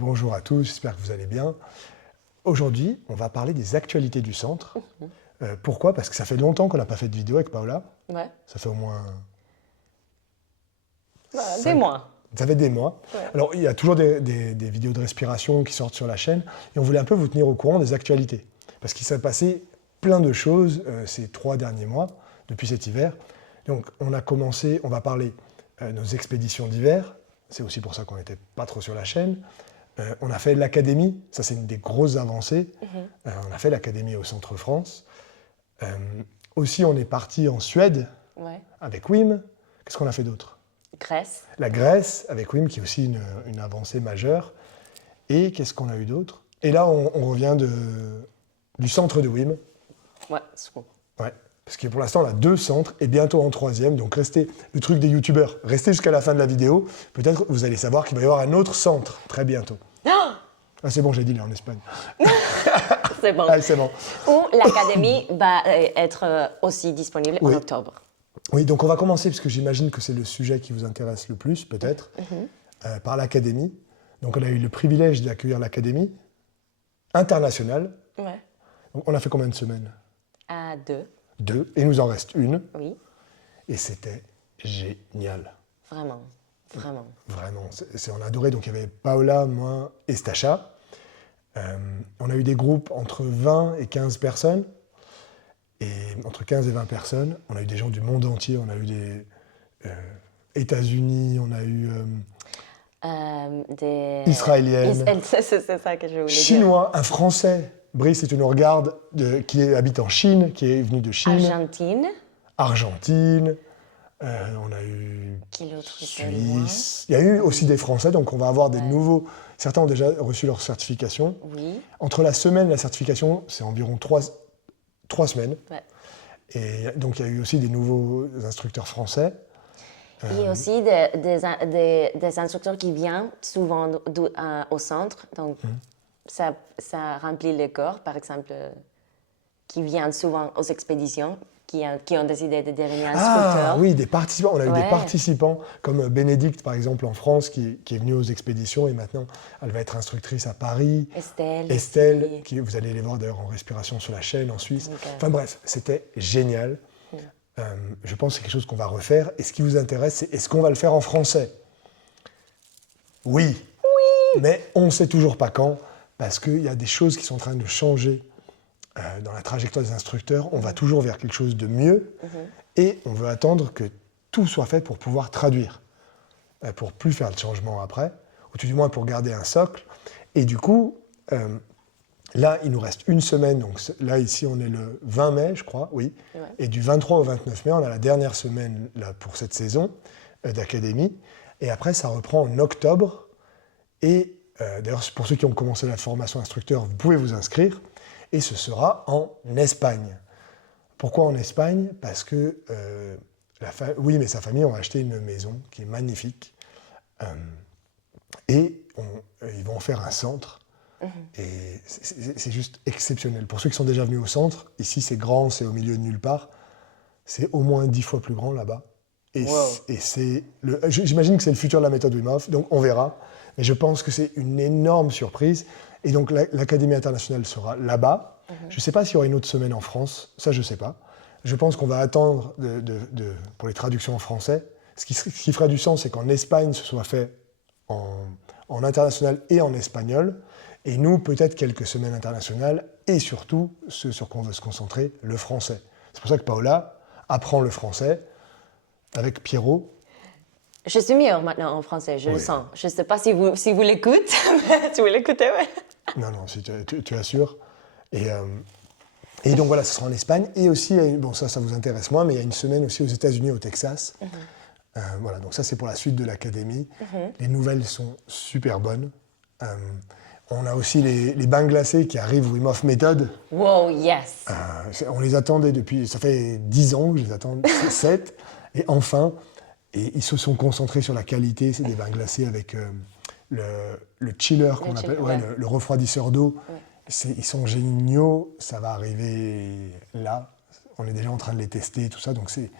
bonjour à tous, j'espère que vous allez bien. Aujourd'hui, on va parler des actualités du centre. Pourquoi? Parce que ça fait longtemps qu'on n'a pas fait de vidéo avec Paola. Ouais. Ça fait au moins... Des mois. Ça fait des mois. Ouais. Alors, il y a toujours des vidéos de respiration qui sortent sur la chaîne. Et on voulait un peu vous tenir au courant des actualités. Parce qu'il s'est passé plein de choses ces 3 derniers mois, depuis cet hiver. Donc, on va parler de nos expéditions d'hiver. C'est aussi pour ça qu'on n'était pas trop sur la chaîne. On a fait l'académie, ça c'est une des grosses avancées. On a fait l'académie au Centre France. Aussi, on est parti en Suède avec Wim. Qu'est-ce qu'on a fait d'autre? Grèce. La Grèce avec Wim, qui est aussi une avancée majeure. Et qu'est-ce qu'on a eu d'autre? Et là, on revient du centre de Wim. Ouais, c'est bon. Ouais. Parce que pour l'instant, on a 2 centres et bientôt en 3e. Donc, restez, le truc des youtubeurs, restez jusqu'à la fin de la vidéo. Peut-être vous allez savoir qu'il va y avoir un autre centre très bientôt. Ah, c'est bon, j'ai dit, il est en Espagne. C'est bon. Ah, c'est bon. Ou l'académie va être aussi disponible en octobre. Oui, donc on va commencer, parce que j'imagine que c'est le sujet qui vous intéresse le plus, peut-être, par l'académie. Donc on a eu le privilège d'accueillir l'académie internationale. Ouais. Donc, on a fait combien de semaines? 2. 2, et il nous en reste une. Oui. Et c'était génial. Vraiment. Vraiment. Vraiment, on a adoré. Donc il y avait Paola, moi et Stacha. On a eu des groupes entre 20 et 15 personnes. Et entre 15 et 20 personnes, on a eu des gens du monde entier. On a eu des États-Unis, on a eu Des... Israéliennes, C'est ça que je voulais Chinois, un Français. Brice, si tu nous regardes, qui habite en Chine, qui est venu de Chine. Argentine. Argentine. On a eu Qui l'autre Suisse. Il y a eu aussi des Français, donc on va avoir des nouveaux. Certains ont déjà reçu leur certification. Oui. Entre la semaine et la certification, c'est environ 3 semaines. Ouais. Et donc il y a eu aussi des nouveaux instructeurs français. Il y a aussi des instructeurs qui viennent souvent au centre, donc ça remplit le corps, par exemple, qui viennent souvent aux expéditions, qui ont décidé de devenir instructeurs. Ah oui, des participants. On a eu des participants, comme Bénédicte, par exemple, en France, qui est venue aux expéditions, et maintenant, elle va être instructrice à Paris. Estelle, qui, vous allez les voir d'ailleurs en respiration sur la chaîne, en Suisse. Okay. Enfin bref, c'était génial. Je pense que c'est quelque chose qu'on va refaire. Et ce qui vous intéresse, c'est est-ce qu'on va le faire en français? Oui. Mais on ne sait toujours pas quand, parce qu'il y a des choses qui sont en train de changer dans la trajectoire des instructeurs. On va toujours vers quelque chose de mieux, et on veut attendre que tout soit fait pour pouvoir traduire, pour plus faire le changement après, ou tout du moins pour garder un socle. Et du coup, là, il nous reste une semaine. Donc là, ici, on est le 20 mai, je crois, oui. Ouais. Et du 23 au 29 mai, on a la dernière semaine là, pour cette saison d'académie. Et après, ça reprend en octobre. Et d'ailleurs, pour ceux qui ont commencé la formation instructeur, vous pouvez vous inscrire. Et ce sera en Espagne. Pourquoi en Espagne? Parce que oui, mais sa famille ont acheté une maison qui est magnifique. Et ils vont en faire un centre. Et c'est juste exceptionnel. Pour ceux qui sont déjà venus au centre, ici c'est grand, c'est au milieu de nulle part. C'est au moins 10 fois plus grand là-bas. Et, j'imagine que c'est le futur de la méthode Wim Hof, donc on verra. Mais je pense que c'est une énorme surprise. Et donc l'Académie internationale sera là-bas. Je ne sais pas s'il y aura une autre semaine en France, ça je ne sais pas. Je pense qu'on va attendre pour les traductions en français. Ce qui fera du sens, c'est qu'en Espagne, ce soit fait en international et en espagnol. Et nous, peut-être quelques semaines internationales, et surtout, ce sur quoi on veut se concentrer, le français. C'est pour ça que Paola apprend le français avec Pierrot. Je suis meilleure maintenant en français, je le sens. Je ne sais pas si vous l'écoutez, mais tu l'écoutez, oui. Non, si tu assures. Et donc voilà, ce sera en Espagne. Et aussi, bon ça vous intéresse moins, mais il y a une semaine aussi aux États-Unis, au Texas. Voilà, donc ça c'est pour la suite de l'académie. Les nouvelles sont super bonnes. On a aussi les bains glacés qui arrivent, Wim Hof Method. Wow, yes! On les attendait depuis, ça fait 10 ans que je les attends, 7. Et enfin, ils se sont concentrés sur la qualité. C'est des bains glacés avec le chiller, qu'on appelle, le refroidisseur d'eau. Ouais. Ils sont géniaux, ça va arriver là. On est déjà en train de les tester, tout ça. Donc c'est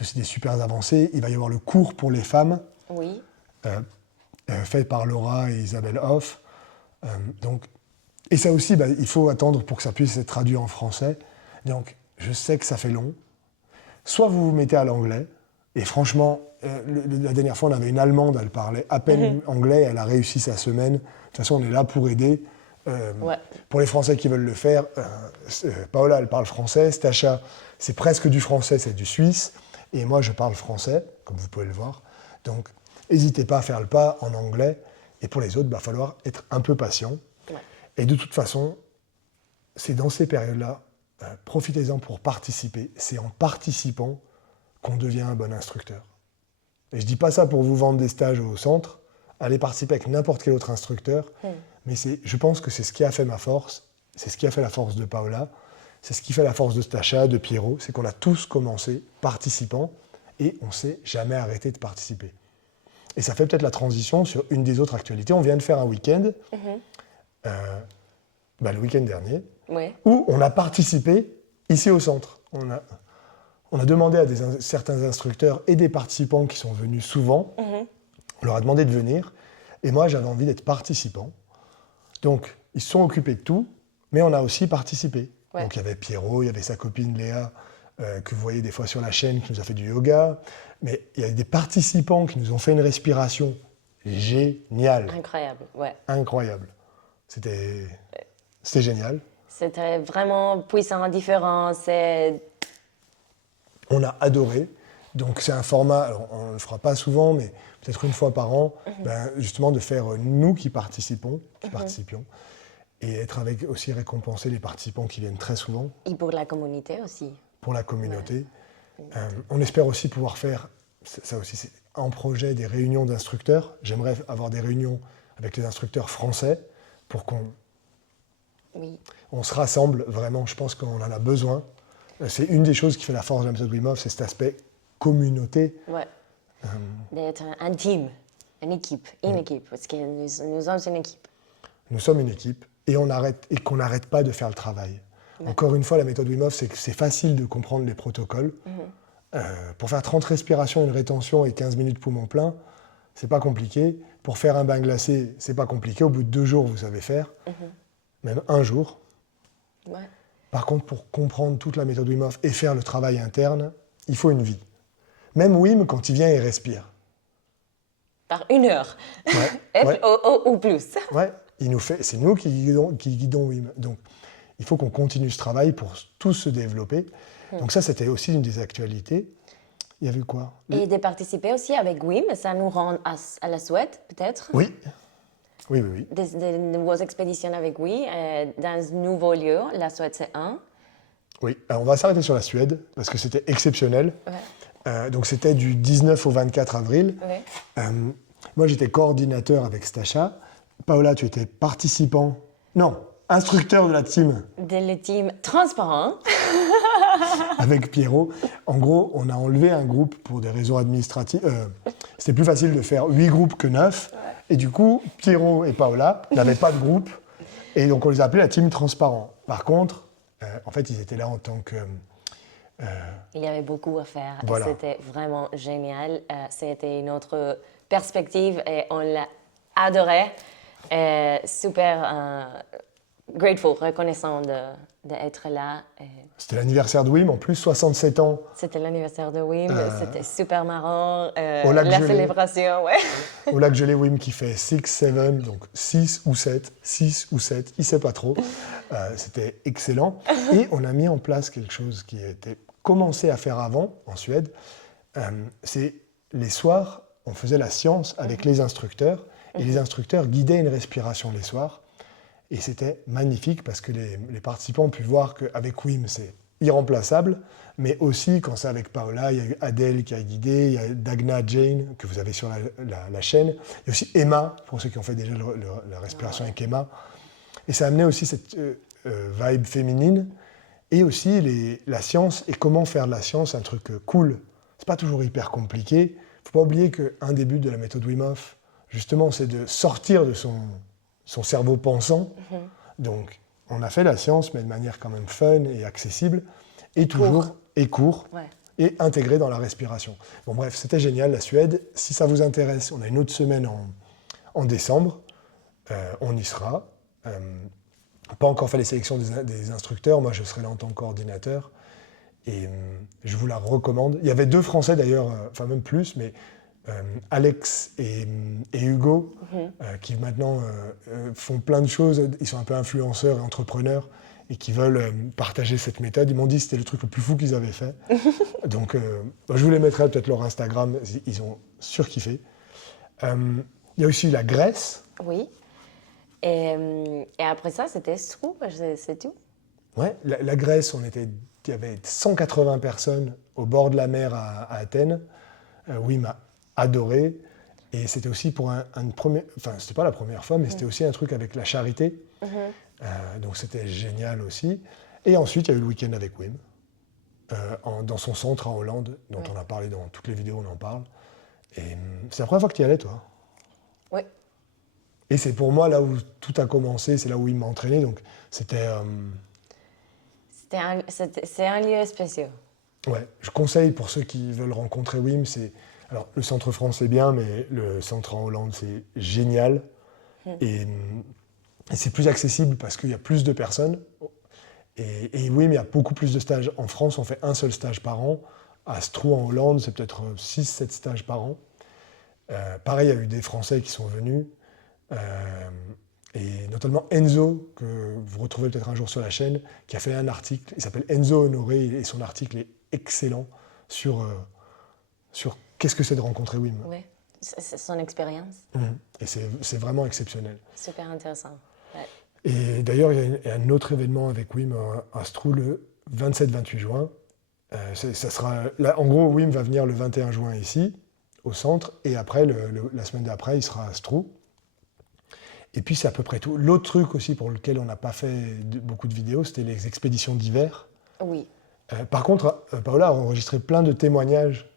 aussi des super avancées. Il va y avoir le cours pour les femmes, fait par Laura et Isabelle Hoff. Donc, et ça aussi, il faut attendre pour que ça puisse être traduit en français. Donc, je sais que ça fait long. Soit vous vous mettez à l'anglais, et franchement, la dernière fois, on avait une Allemande, elle parlait à peine anglais, elle a réussi sa semaine. De toute façon, on est là pour aider. Pour les Français qui veulent le faire, Paola, elle parle français, Stacha, c'est presque du français, c'est du suisse, et moi, je parle français, comme vous pouvez le voir. Donc, n'hésitez pas à faire le pas en anglais, et pour les autres, il va falloir être un peu patient. Ouais. Et de toute façon, c'est dans ces périodes-là, profitez-en pour participer. C'est en participant qu'on devient un bon instructeur. Et je ne dis pas ça pour vous vendre des stages au centre, allez participer avec n'importe quel autre instructeur, mais je pense que c'est ce qui a fait ma force, c'est ce qui a fait la force de Paola, c'est ce qui fait la force de Stacha, de Pierrot, c'est qu'on a tous commencé participants et on ne s'est jamais arrêté de participer. Et ça fait peut-être la transition sur une des autres actualités. On vient de faire un week-end, le week-end dernier, où on a participé ici au centre. On a demandé à certains instructeurs et des participants qui sont venus souvent, on leur a demandé de venir, et moi j'avais envie d'être participant. Donc ils se sont occupés de tout, mais on a aussi participé. Ouais. Donc il y avait Pierrot, il y avait sa copine Léa, que vous voyez des fois sur la chaîne, qui nous a fait du yoga, mais il y a des participants qui nous ont fait une respiration géniale. Incroyable, ouais. Incroyable. C'était génial. C'était vraiment puissant, différent, On a adoré. Donc c'est un format, alors on ne le fera pas souvent, mais peut-être une fois par an, justement de faire nous qui participions, et être avec aussi récompenser les participants qui viennent très souvent. Et pour la communauté aussi. Pour la communauté. Ouais. On espère aussi pouvoir faire, ça aussi c'est en projet, des réunions d'instructeurs. J'aimerais avoir des réunions avec les instructeurs français pour qu'on on se rassemble vraiment. Je pense qu'on en a besoin. C'est une des choses qui fait la force de la méthode Wim Hof, c'est cet aspect communauté. Ouais. D'être un team, une équipe, parce que nous sommes une équipe. Nous sommes une équipe et qu'on n'arrête pas de faire le travail. Ouais. Encore une fois, la méthode Wim Hof, c'est que c'est facile de comprendre les protocoles. Pour faire 30 respirations, une rétention et 15 minutes poumon plein, c'est pas compliqué. Pour faire un bain glacé, c'est pas compliqué. Au bout de 2 jours, vous savez faire. Même 1 jour. Ouais. Par contre, pour comprendre toute la méthode Wim Hof et faire le travail interne, il faut une vie. Même Wim, quand il vient, il respire. Par 1 heure. Ouais. Ou plus. Ouais. C'est nous qui guidons Wim. Donc, il faut qu'on continue ce travail pour tous se développer. Donc ça, c'était aussi une des actualités. Il y avait quoi ? Et de participer aussi avec Wim, ça nous rend à la Suède, peut-être ? Oui. Oui. Des nouvelles expéditions avec Wim, dans un nouveau lieu, la Suède, c'est 1. Oui, alors on va s'arrêter sur la Suède, parce que c'était exceptionnel. Ouais. Donc c'était du 19 au 24 avril. Ouais. Moi, j'étais coordinateur avec Stacha. Paola, tu étais participant. Non, instructeur de la team. De la team transparent. Avec Pierrot. En gros, on a enlevé un groupe pour des raisons administratives. C'était plus facile de faire 8 groupes que 9. Ouais. Et du coup, Pierrot et Paola n'avaient pas de groupe. Et donc, on les a appelés la team transparent. Par contre, en fait, ils étaient là en tant que... Il y avait beaucoup à faire. Voilà. C'était vraiment génial. C'était une autre perspective et on l'a adoré. Super grateful, reconnaissant d'être là. C'était l'anniversaire de Wim, en plus 67 ans. C'était l'anniversaire de Wim, c'était super marrant. La célébration, ouais. Au lac gelé, Wim qui fait 6, 7, donc 6 ou 7, il ne sait pas trop. C'était excellent. Et on a mis en place quelque chose qui était commencé à faire avant, en Suède. C'est les soirs, on faisait la science avec les instructeurs, et les instructeurs guidaient une respiration les soirs. Et c'était magnifique parce que les participants ont pu voir qu'avec Wim, c'est irremplaçable, mais aussi quand c'est avec Paola, il y a eu Adèle qui a guidé, il y a Dagna Jane, que vous avez sur la chaîne, il y a aussi Emma, pour ceux qui ont fait déjà la respiration avec Emma. Et ça a amené aussi cette vibe féminine, et aussi la science, et comment faire de la science un truc cool. C'est pas toujours hyper compliqué. Il ne faut pas oublier qu'un des buts de la méthode Wim Hof, justement, c'est de sortir de son cerveau pensant. Donc, on a fait la science, mais de manière quand même fun et accessible, et toujours court, ouais. Et intégré dans la respiration. Bon, bref, c'était génial, la Suède. Si ça vous intéresse, on a une autre semaine en décembre. On y sera. Pas encore fait les sélections des instructeurs, moi je serai là en tant que coordinateur. Et je vous la recommande. Il y avait 2 Français d'ailleurs, enfin même plus, mais Alex et Hugo, qui maintenant font plein de choses. Ils sont un peu influenceurs et entrepreneurs et qui veulent partager cette méthode. Ils m'ont dit que c'était le truc le plus fou qu'ils avaient fait. Donc je vous les mettrai peut-être leur Instagram, ils ont surkiffé. Il y a aussi la Grèce. Oui. Et après ça, c'était Stroux, c'est tout. Ouais, la Grèce, il y avait 180 personnes au bord de la mer à Athènes. Wim a adoré. Et c'était aussi pour une première... Enfin, c'était pas la première fois, mais c'était aussi un truc avec la charité. Donc c'était génial aussi. Et ensuite, il y a eu le week-end avec Wim, dans son centre en Hollande, dont on a parlé dans toutes les vidéos, on en parle. Et c'est la première fois que tu y allais, toi? Oui. Et c'est pour moi là où tout a commencé, c'est là où il m'a entraîné. Donc c'était... C'est un lieu spécial. Ouais, je conseille pour ceux qui veulent rencontrer Wim, alors le centre France c'est bien, mais le centre en Hollande c'est génial. Et c'est plus accessible parce qu'il y a plus de personnes. Et Wim, il y a beaucoup plus de stages. En France, on fait un seul stage par an. À Stroux en Hollande, c'est peut-être 6-7 stages par an. Pareil, il y a eu des Français qui sont venus. Et notamment Enzo, que vous retrouvez peut-être un jour sur la chaîne, qui a fait un article, il s'appelle Enzo Honoré, et son article est excellent sur qu'est-ce que c'est de rencontrer Wim. Oui, c'est son expérience. Et c'est vraiment exceptionnel. Super intéressant. Ouais. Et d'ailleurs, il y a un autre événement avec Wim à Stroux le 27-28 juin. Ça sera, là, en gros, Wim va venir le 21 juin ici, au centre, et après, la semaine d'après, il sera à Stroux. Et puis c'est à peu près tout. L'autre truc aussi pour lequel on n'a pas fait beaucoup de vidéos, c'était les expéditions d'hiver. Oui. Par contre, Paola a enregistré plein de témoignages.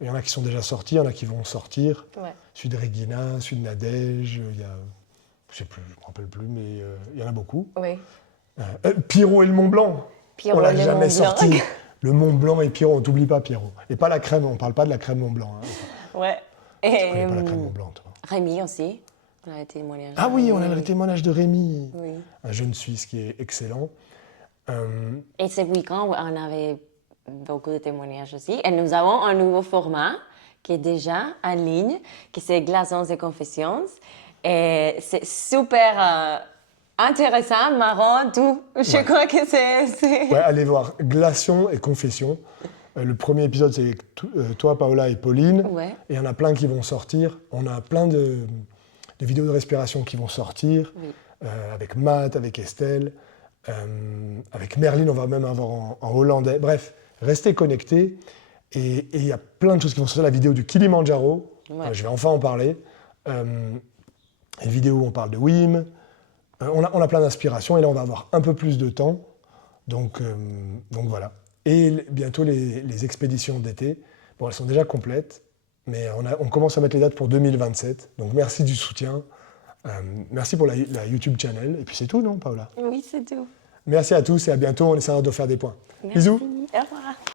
Il y en a qui sont déjà sortis, il y en a qui vont sortir. Ouais. Celui de Regina, celui de Nadège, il y a, je sais plus, je me rappelle plus, mais il y en a beaucoup. Oui. Pierrot et le Mont Blanc. Pierrot on l'a et le jamais Mont Blanc. sorti. Le Mont Blanc et Pierrot, on t'oublie pas Pierrot. Et pas la crème, on parle pas de la crème Mont Blanc. Hein. Ouais. Tu connais pas la crème Mont Blanc, toi. Rémi aussi. On a le témoignage. Ah oui, on a le témoignage de Rémi, Oui. un jeune Suisse qui est excellent. Et ce week-end, on avait beaucoup de témoignages aussi. Et nous avons un nouveau format qui est déjà en ligne, qui c'est Glaçons et Confessions. Et c'est super intéressant, marrant, tout. Je crois que c'est... Ouais, allez voir Glaçons et Confessions. Le premier épisode, c'est toi, Paola et Pauline. Ouais. Et il y en a plein qui vont sortir. On a plein de vidéos de respiration qui vont sortir. Oui. Avec Matt, avec Estelle, avec Merlin, on va même avoir en hollandais. Bref, restez connectés. Et il y a plein de choses qui vont sortir. La vidéo du Kilimandjaro, Ouais. je vais enfin en parler. Une vidéo où on parle de Wim. On a plein d'inspirations. Et là, on va avoir un peu plus de temps. Donc voilà. Et bientôt, les expéditions d'été. Bon, elles sont déjà complètes. Mais on commence à mettre les dates pour 2027. Donc merci du soutien. Merci pour la YouTube channel. Et puis c'est tout, non, Paola? Oui, c'est tout. Merci à tous et à bientôt. On essaiera de faire des points. Merci. Bisous. Au revoir.